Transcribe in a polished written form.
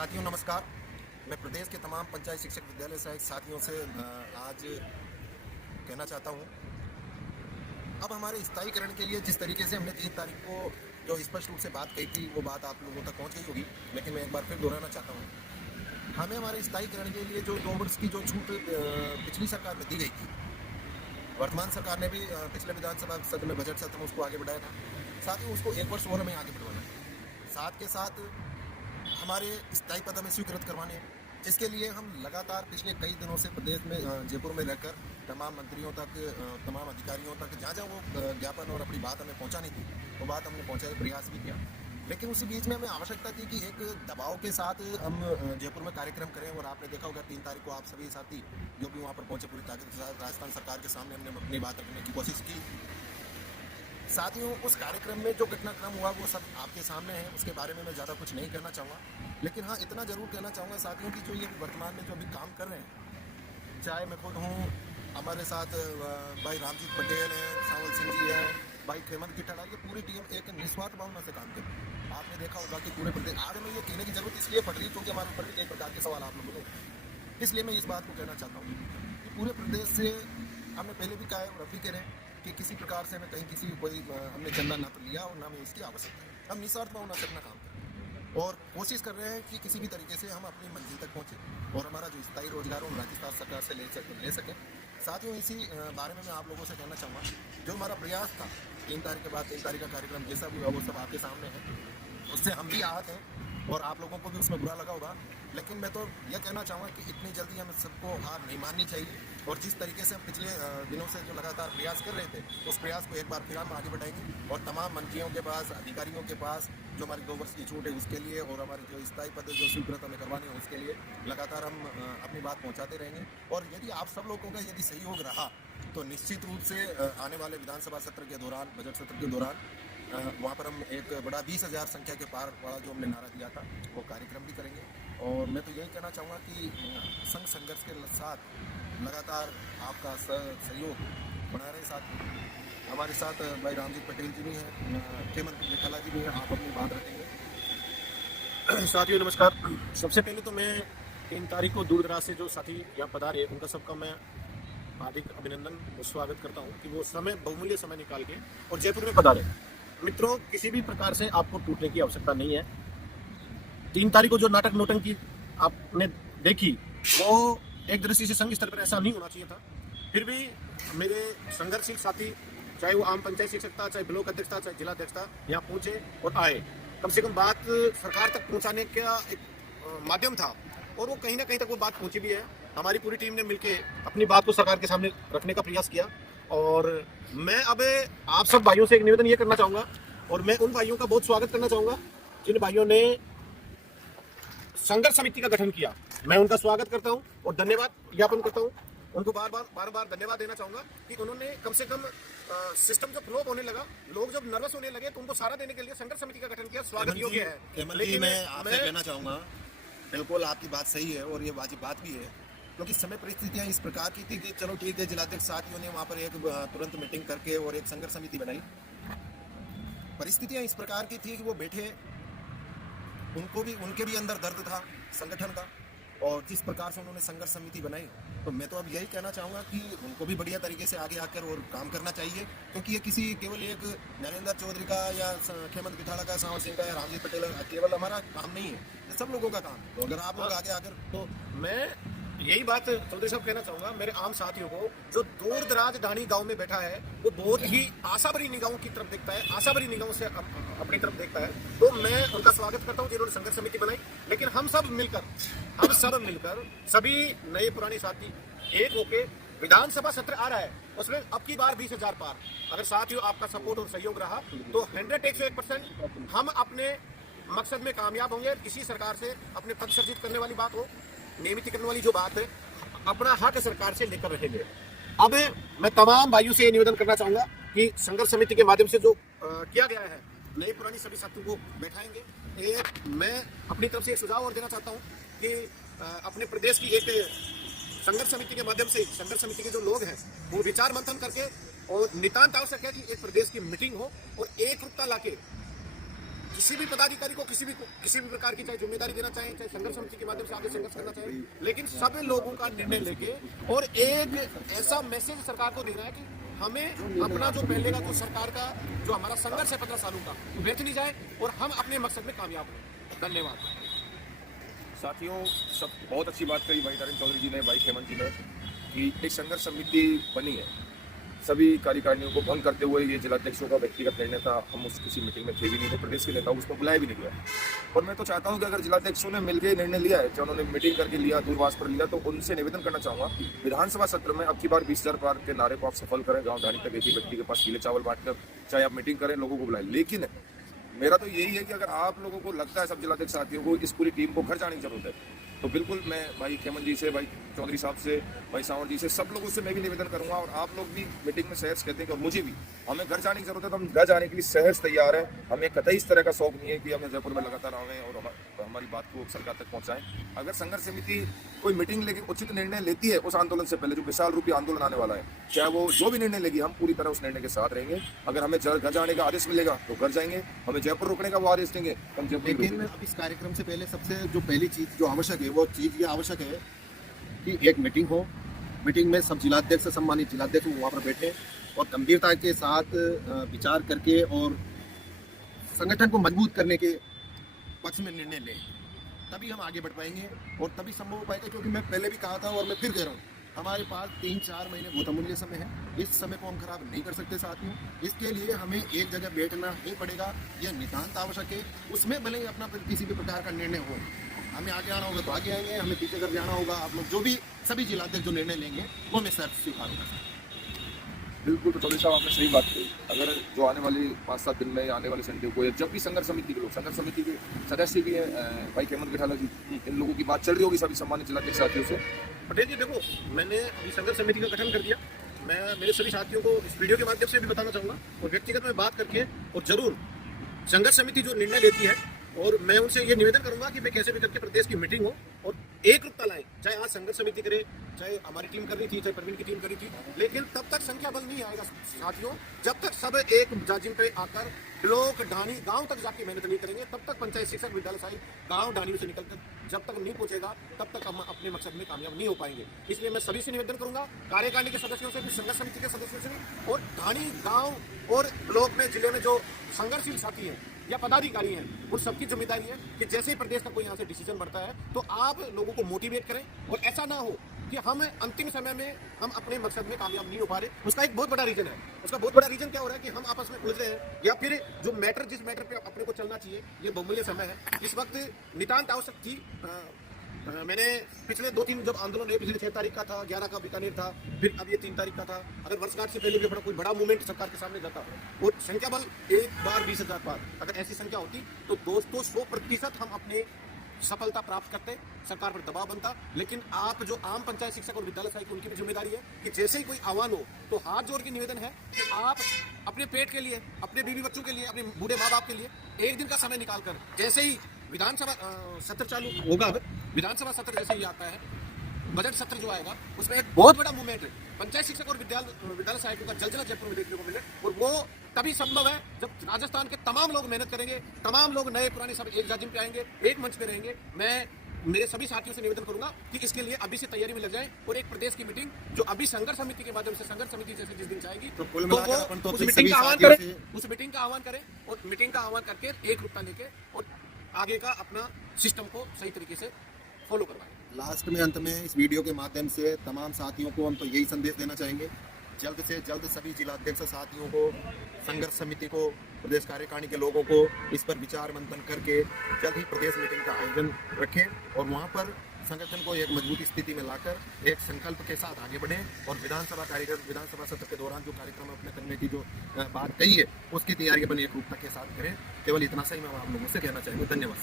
साथियों नमस्कार। मैं प्रदेश के तमाम पंचायत शिक्षक विद्यालय सहायक साथियों से आज कहना चाहता हूं, अब हमारे स्थायीकरण के लिए जिस तरीके से हमने 3 तारीख को जो स्पष्ट रूप से बात कही थी वो बात आप लोगों तक पहुंच गई होगी, लेकिन मैं एक बार फिर दोहराना चाहता हूं। हमें हमारे स्थायीकरण के लिए जो 2 वर्ष की जो छूट पिछली सरकार में दी गई थी, वर्तमान सरकार ने भी पिछले विधानसभा सत्र में बजट सत्र में उसको आगे बढ़ाया था। साथ ही उसको 1 वर्ष और हमें आगे बढ़वाना है। साथ के साथ हमारे स्थायी पद हमें स्वीकृत करवाने हैं, जिसके लिए हम लगातार पिछले कई दिनों से प्रदेश में जयपुर में रहकर तमाम मंत्रियों तक, तमाम अधिकारियों तक जहाँ जहाँ वो ज्ञापन और अपनी बात हमें पहुँचानी थी वो बात हमने पहुँचाने का प्रयास भी किया। लेकिन उसी बीच में हमें आवश्यकता थी कि एक दबाव के साथ हम जयपुर में कार्यक्रम करें। और आपने देखा होगा 3 तारीख को आप सभी साथी जो भी वहाँ पर पहुँचे पूरी ताकत के साथ राजस्थान सरकार के सामने हमने अपनी बात रखने की कोशिश की। साथियों, उस कार्यक्रम में जो घटनाक्रम हुआ वो सब आपके सामने है, उसके बारे में मैं ज़्यादा कुछ नहीं कहना चाहूँगा। लेकिन हाँ, इतना ज़रूर कहना चाहूँगा साथियों कि जो ये वर्तमान में जो भी काम कर रहे हैं, चाहे मैं खुद हूँ, हमारे साथ भाई रामजीत पटेल हैं, सावल सिंह जी हैं, भाई खेमंत किठाड़ा, ये पूरी टीम एक निस्वार्थ भावना से काम करती है। आपने देखा होगा कि पूरे प्रदेश, आज मैं ये कहने की जरूरत इसलिए पड़ रही है क्योंकि हमारे ऊपर भी कई प्रकार के सवाल आप लोगों को, इसलिए मैं इस बात को कहना चाहता हूँ कि पूरे प्रदेश से हमने पहले भी कहा है और अब भी कह रहे हैं कि किसी प्रकार से हमें कहीं किसी कोई हमने चंदा ना तो लिया और ना हमें इसकी आवश्यकता है। हम निस्वार्थ भावना से अपना काम करें और कोशिश कर रहे हैं कि किसी भी तरीके से हम अपनी मंजिल तक पहुँचें और हमारा जो स्थायी रोजगार हम राजस्थान सरकार से ले सकें। साथियों, इसी बारे में मैं आप लोगों से कहना चाहूँगा, जो हमारा प्रयास था 3 तारीख के बाद 3 तारीख का कार्यक्रम जैसा भी हुआ वो सब आपके सामने है, उससे हम भी आहत हैं और आप लोगों को भी उसमें बुरा लगा होगा। लेकिन मैं तो यह कहना चाहूँगा कि इतनी जल्दी हमें सबको हार नहीं माननी चाहिए और जिस तरीके से हम पिछले दिनों से जो लगातार प्रयास कर रहे थे उस प्रयास को एक बार फिर हम आगे बढ़ाएंगे और तमाम मंत्रियों के पास, अधिकारियों के पास जो हमारी 2 वर्ष की छूट है उसके लिए और हमारे जो स्थायी पद जो स्वीकृत हमें करवाने हैं उसके लिए लगातार हम अपनी बात पहुँचाते रहेंगे। और यदि आप सब लोगों का यदि सहयोग रहा तो निश्चित रूप से आने वाले विधानसभा सत्र के दौरान, बजट सत्र के दौरान वहाँ पर हम एक बड़ा 20,000 संख्या के पार वाला जो हमने नारा दिया था वो कार्यक्रम भी करेंगे। और मैं तो यही कहना चाहूँगा कि संघ संघर्ष के साथ लगातार आपका सहयोग बना रहे। साथ हमारे साथ भाई रामजीत पटेल जी भी हैं, खेमंत किठाड़ा जी भी हैं, आप अपनी बात रखेंगे। साथियों नमस्कार। सबसे पहले तो मैं 3 तारीख को दूर दराज से जो साथी यहाँ पधारे उनका सबका मैं हार्दिक अभिनंदन और स्वागत करता हूँ कि वो समय, बहुमूल्य समय निकाल के और जयपुर में पधारे। मित्रों, किसी भी प्रकार से आपको टूटने की आवश्यकता नहीं है। 3 तारीख को जो नाटक नौटंकी आपने देखी वो एक दृष्टि से संघ स्तर पर ऐसा नहीं होना चाहिए था। फिर भी मेरे संघर्षशील साथी, चाहे वो आम पंचायत शिक्षक था, चाहे ब्लॉक अध्यक्ष था, चाहे जिला अध्यक्ष था, यहाँ पहुंचे और आए। कम से कम बात सरकार तक पहुंचाने का एक माध्यम था और वो कहीं ना कहीं तक वो बात पहुंची भी है। हमारी पूरी टीम ने मिलकर अपनी बात को सरकार के सामने रखने का प्रयास किया। और मैं अब आप सब भाइयों से एक निवेदन ये करना चाहूँगा और मैं उन भाइयों का बहुत स्वागत करना चाहूँगा जिन भाइयों ने संघर्ष समिति का गठन किया। मैं उनका स्वागत करता हूं और धन्यवाद ज्ञापन करता हूं। उनको बार बार धन्यवाद देना चाहूंगा कि उन्होंने कम से कम सिस्टम जब फ्लॉप होने लगा, लोग जब नर्वस होने लगे तो उनको सहारा देने के लिए संघर्ष समिति का गठन किया। स्वागत योग्य है। लेकिन मैं आपसे कहना चाहूँगा, बिल्कुल आपकी बात सही है और ये वाजिब बात भी है, क्योंकि समय परिस्थितियाँ इस प्रकार की थी कि चलो ठीक है, जिलाध्यक्ष साथियों ने वहाँ पर एक तुरंत मीटिंग करके और एक संघर्ष समिति बनाई। परिस्थितियाँ इस प्रकार की थी कि वो बैठे, उनके भी अंदर दर्द था संगठन का और जिस प्रकार से उन्होंने संघर्ष समिति बनाई, तो मैं तो अब यही कहना चाहूँगा कि उनको भी बढ़िया तरीके से आगे आकर और काम करना चाहिए, क्योंकि ये किसी केवल एक नरेंद्र चौधरी का या खेमंत किठाड़ा का, सावल सिंह का या रामजीत पटेल केवल हमारा काम नहीं है, ये सब लोगों का काम। तो अगर आप लोग आगे आकर, तो मैं यही बात चौधरी साहब कहना चाहूंगा मेरे आम साथियों को, जो दूर दराज ढाणी गांव में बैठा है वो बहुत ही आशा भरी निगाहों की तरफ देखता है, आशा भरी निगाहों से अपनी तरफ देखता है। तो मैं उनका स्वागत करता हूं जिन्होंने संघर्ष समिति बनाई। लेकिन हम सब मिलकर सभी नए पुराने साथी एक होके, विधानसभा सत्र आ रहा है उसमें अब की बार 20,000 पार। अगर साथियों आपका सपोर्ट और सहयोग रहा तो 101% हम अपने मकसद में कामयाब होंगे। किसी सरकार से अपने पद सर्जित करने वाली बात हो, नियमितीकरण वाली जो बात है, अपना हक सरकार से लेकर रहेंगे। अब मैं तमाम भाइयों से ये निवेदन करना चाहूंगा कि संघर्ष समिति के माध्यम से जो किया गया है, नई पुरानी सभी साथियों को बैठाएंगे। मैं अपनी तरफ से एक सुझाव और देना चाहता हूँ कि अपने प्रदेश की एक संघर्ष समिति के माध्यम से, संघर्ष समिति के जो लोग हैं वो विचार मंथन करके, और नितांत आवश्यक है कि एक प्रदेश की मीटिंग हो और एक रूपता लाके किसी भी पदाधिकारी को किसी भी प्रकार की चाहे जिम्मेदारी देना चाहे, चाहे संघर्ष समिति के माध्यम से आगे संघर्ष करना चाहे, लेकिन सब लोगों का निर्णय लेके और एक ऐसा मैसेज सरकार को देना है कि हमें अपना जो पहले का जो सरकार का जो हमारा संघर्ष है 15 सालों का व्यर्थ नहीं जाए और हम अपने मकसद में कामयाब हों। धन्यवाद साथियों। सब बहुत अच्छी बात कही भाई नरेंद्र चौधरी जी ने, भाई खेमन जी ने, कि एक संघर्ष समिति बनी है। सभी कार्यकारिणियों को भंग करते हुए ये जिलाध्यक्षों का व्यक्तिगत निर्णय था। हम उस किसी मीटिंग में थे भी नहीं थे, प्रदेश के नेताओं उसमें बुलाया भी नहीं गया। और मैं तो चाहता हूं कि अगर जिलाध्यक्षों ने मिलकर निर्णय लिया है, चाहे उन्होंने मीटिंग करके लिया, दूरभाष पर लिया, तो उनसे निवेदन करना चाहूंगा विधानसभा सत्र में अब की बार 20,000 पार के नारे को आप सफल करें। गाँव ढाणी तक एक ही व्यक्ति के पास पीले चावल बांटकर चाहे आप मीटिंग करें, लोगों को बुलाएं। लेकिन मेरा तो यही है कि अगर आप लोगों को लगता है, सब जिलाध्यक्ष साथियों को, इस पूरी टीम को घर जाने की जरूरत है, तो बिल्कुल मैं भाई खेमन जी से, भाई चौधरी साहब से, भाई सावंत जी से, सब लोगों से मैं भी निवेदन करूंगा। और आप लोग भी मीटिंग में सहर्ष कहते हैं कि और मुझे भी, हमें घर जाने की जरूरत है, तो हम घर जाने के लिए सहर्ष तैयार है। हमें कतई इस तरह का शौक नहीं है कि हमें जयपुर में लगातार आवें और हमारी बात को सरकार तक पहुंचाएं। अगर संघर्ष समिति कोई मीटिंग लेके उचित निर्णय लेती है उस आंदोलन से पहले, जो विशाल रूपी आंदोलन आने वाला है, चाहे वो जो भी निर्णय लेगी, हम पूरी तरह उस निर्णय के साथ रहेंगे। अगर हमें घर जाने का आदेश मिलेगा तो घर जाएंगे, हमें जयपुर रुकने का वो आदेश देंगे, हम जयपुर। लेकिन इस कार्यक्रम से पहले सबसे जो पहली चीज जो आवश्यक है, वो चीज ये आवश्यक है कि एक मीटिंग हो। मीटिंग में सब जिलाध्यक्ष, सम्मानित जिलाध्यक्ष वहाँ पर बैठे और गंभीरता के साथ विचार करके और संगठन को मजबूत करने के पक्ष में निर्णय लें, तभी हम आगे बढ़ पाएंगे और तभी संभव हो पाएगा। क्योंकि मैं पहले भी कहा था और मैं फिर कह रहा हूँ, हमारे पास 3-4 महीने बहुत अमूल्य समय है। इस समय को हम खराब नहीं कर सकते साथियों। इसके लिए हमें एक जगह बैठना ही पड़ेगा, यह नितांत आवश्यक है। उसमें भले ही अपना किसी भी प्रकार का निर्णय हो, हमें आगे आना होगा तो आगे आएंगे, हमें पीछे कर जाना होगा। आप लोग जो भी सभी जिलाध्यक्ष जो निर्णय लेंगे वो मैं सर्व स्वीकारूंगा। बिल्कुल, तो चौधरी साहब आपने सही बात कही। अगर जो आने वाली 5-7 दिन में, आने वाले संडे को, या जब भी संघर्ष समिति के लोग, संघर्ष समिति के सदस्य भी हैं, भाई खेमन गिठाला जी, इन लोगों की बात चल रही होगी सभी सम्मानित जिलाध्यक्ष साथियों से। पटेल जी देखो, मैंने अभी संघर्ष समिति का गठन कर दिया। मैं मेरे सभी साथियों को इस वीडियो के माध्यम से भी बताना चाहूँगा और व्यक्तिगत में बात करके, और जरूर संघर्ष समिति जो निर्णय लेती है, और मैं उनसे ये निवेदन करूंगा कि मैं कैसे भी करके प्रदेश की मीटिंग हो और एक रूपता लाएं। चाहे आज संघर्ष समिति करे, चाहे हमारी टीम कर रही थी, चाहे प्रवीण की टीम कर रही थी, लेकिन तब तक संख्या बल नहीं आएगा साथियों, जब तक सब एक जाजिम पे आकर ब्लॉक ढाणी गांव तक जाके मेहनत नहीं करेंगे। तब तक पंचायत शिक्षक विद्यालय साहिब गांव ढाणियों से निकलकर जब तक नहीं पहुंचेगा, तब तक हम अपने मकसद में कामयाब नहीं हो पाएंगे। इसलिए मैं सभी से निवेदन करूंगा, कार्यकारिणी के सदस्यों से भी, संघर्ष समिति के सदस्यों से भी, और ढाणी गाँव और ब्लॉक में, जिले में जो संघर्षशील साथी हैं या पदाधिकारी हैं, उन सबकी जिम्मेदारी है कि जैसे ही प्रदेश का कोई यहाँ से डिसीजन बढ़ता है तो आप लोगों को मोटिवेट करें, और ऐसा ना हो कि हम अंतिम समय में हम अपने मकसद में कामयाब नहीं हो पा रहे। उसका एक बहुत बड़ा रीजन है। उसका बहुत बड़ा रीजन क्या हो रहा है कि हम आपस में उलझ रहे हैं, या फिर जो मैटर, जिस मैटर पे अपने को चलना चाहिए, ये बहुमूल्य समय है। इस वक्त नितांत आवश्यक थी। मैंने पिछले 2-3 जब आंदोलन हुए, पिछले 6 तारीख का था, 11 का बीकानेर था, फिर अब ये 3 तारीख का था। अगर वर्षगांठ से पहले भी अपना कोई बड़ा मूवमेंट सरकार के सामने जाता और संख्या बल एक बार 20,000 पार, अगर ऐसी संख्या होती तो दोस्तों 100% हम अपने सफलता प्राप्त करते, सरकार पर दबाव बनता। लेकिन आप जो आम पंचायत शिक्षक और विद्यालय सहायक, उनकी भी जिम्मेदारी है कि जैसे ही कोई आह्वान हो तो हाथ जोड़ के निवेदन है कि आप अपने पेट के लिए, अपने बीवी बच्चों के लिए, अपने बूढ़े माँ बाप के लिए एक दिन का समय निकालकर, जैसे ही विधानसभा सत्र चालू होगा, विधानसभा सत्र जैसे ही आता है, बजट सत्र जो आएगा, उसमें एक बहुत बड़ा मूवमेंट है पंचायत शिक्षक और विद्यालय सहायकों का जल्द जयपुर में देखने को मिले। और वो तभी संभव है जब राजस्थान के तमाम लोग मेहनत करेंगे, तमाम लोग नए पुराने सब एक जाजिम पे आएंगे, एक मंच पे रहेंगे। मैं मेरे सभी साथियों से निवेदन करूंगा कि इसके लिए अभी से तैयारी में लग जाए, और एक प्रदेश की मीटिंग जो अभी संघर्ष समिति के माध्यम से, संघर्ष समिति जैसे जिस दिन जाएगी, तो वो उस मीटिंग का आह्वान करें, उस मीटिंग का आह्वान करें, और मीटिंग का आह्वान करके एक रूपता लेके और आगे का अपना सिस्टम को सही तरीके से फॉलो करवाएं। लास्ट में, अंत में, इस वीडियो के माध्यम से तमाम साथियों को हम तो यही संदेश देना चाहेंगे, जल्द से जल्द सभी जिलाध्यक्ष साथियों को, संघर्ष समिति को, प्रदेश कार्यकारिणी के लोगों को इस पर विचार मंथन करके जल्द ही प्रदेश मीटिंग का आयोजन रखें, और वहाँ पर संगठन को एक मजबूत स्थिति में लाकर एक संकल्प के साथ आगे बढ़ें, और विधानसभा सत्र के दौरान जो कार्यक्रम अपने करने की जो बात कही है, उसकी तैयारी अपन एक रूपता के साथ करें। केवल इतना सा ही मैं आप लोगों से कहना चाहूँगा। धन्यवाद।